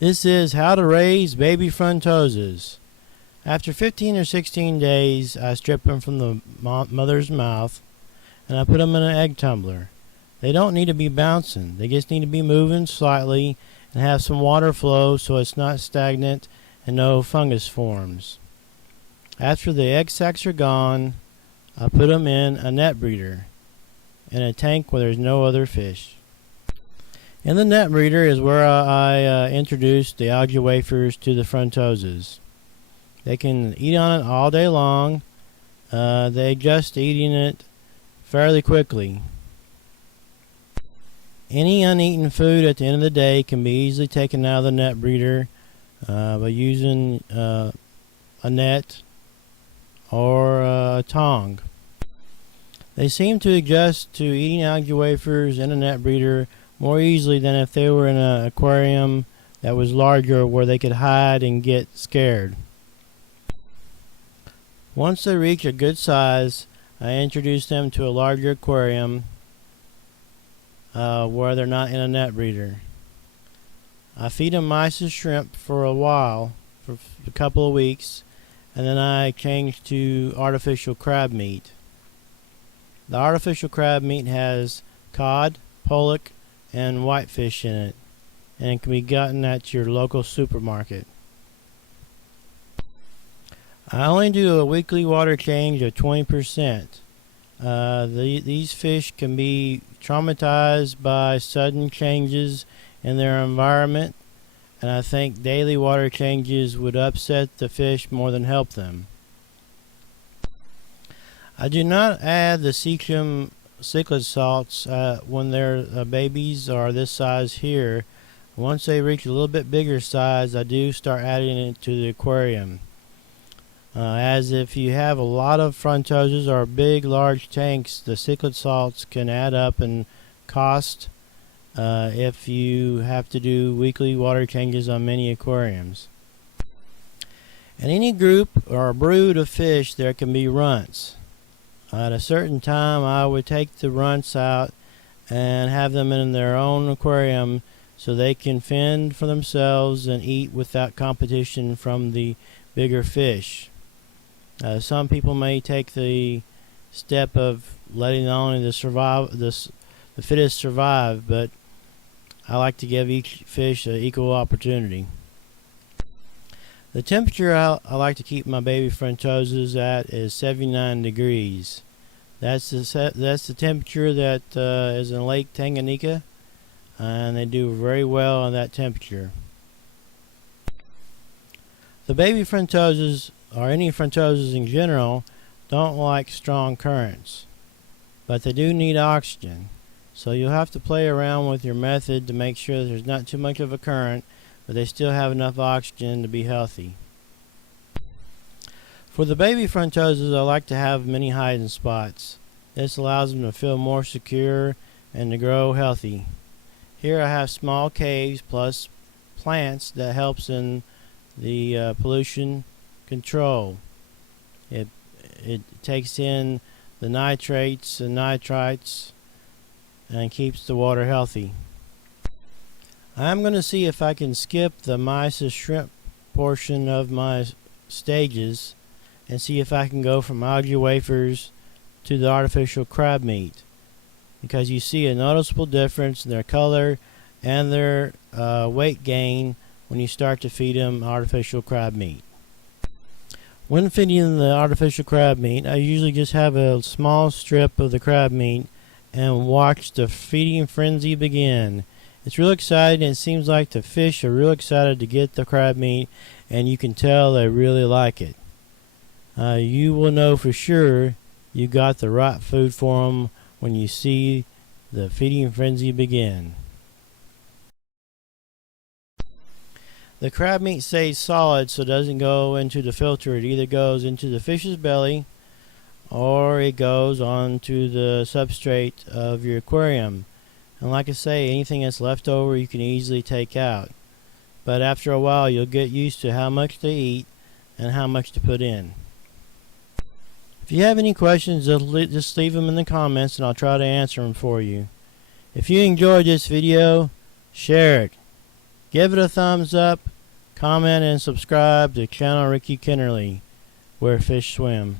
This is how to raise baby Frontosas. After 15 or 16 days, I strip them from the mother's mouth and I put them in an egg tumbler. They don't need to be bouncing. They just need to be moving slightly and have some water flow so it's not stagnant and no fungus forms. After the egg sacs are gone, I put them in a net breeder in a tank where there's no other fish. In the net breeder is where I introduced the algae wafers to the Frontosas. They can eat on it all day long. They just eating it fairly quickly. Any uneaten food at the end of the day can be easily taken out of the net breeder by using a net or a tong. They seem to adjust to eating algae wafers in a net breeder more easily than if they were in an aquarium that was larger where they could hide and get scared. Once they reach a good size, I introduce them to a larger aquarium where they're not in a net breeder. I feed them mice and shrimp for a while, for a couple of weeks, and then I change to artificial crab meat. The artificial crab meat has cod, pollock, and whitefish in it, and it can be gotten at your local supermarket. I only do a weekly water change of 20%. These fish can be traumatized by sudden changes in their environment, and I think daily water changes would upset the fish more than help them. I do not add the Cichlid Salts when their babies are this size here. Once they reach a little bit bigger size, I do start adding it to the aquarium. As if you have a lot of Frontosas or big large tanks, the Cichlid Salts can add up in cost if you have to do weekly water changes on many aquariums. In any group or brood of fish there can be runts. At a certain time I would take the runts out and have them in their own aquarium so they can fend for themselves and eat without competition from the bigger fish. Some people may take the step of letting only the fittest survive, but I like to give each fish an equal opportunity. The temperature I like to keep my baby Frontosas at is 79 degrees. That's the temperature that is in Lake Tanganyika, and they do very well on that temperature. The baby Frontosas, or any Frontosas in general, don't like strong currents, but they do need oxygen. So you'll have to play around with your method to make sure that there's not too much of a current, but they still have enough oxygen to be healthy. For the baby Frontosas, I like to have many hiding spots. This allows them to feel more secure and to grow healthy. Here I have small caves plus plants that helps in the pollution control. It takes in the nitrates and nitrites and keeps the water healthy. I'm going to see if I can skip the mice and shrimp portion of my stages and see if I can go from algae wafers to the artificial crab meat, because you see a noticeable difference in their color and their weight gain when you start to feed them artificial crab meat. When feeding the artificial crab meat, I usually just have a small strip of the crab meat and watch the feeding frenzy begin. It's real exciting, and it seems like the fish are real excited to get the crab meat, and you can tell they really like it. You will know for sure you got the right food for them when you see the feeding frenzy begin. The crab meat stays solid, so it doesn't go into the filter. It either goes into the fish's belly or it goes onto the substrate of your aquarium. And like I say, anything that's left over you can easily take out. But after a while you'll get used to how much they eat and how much to put in. If you have any questions, just leave them in the comments and I'll try to answer them for you. If you enjoyed this video, share it. Give it a thumbs up, comment, and subscribe to channel Ricky Kennerly, where fish swim.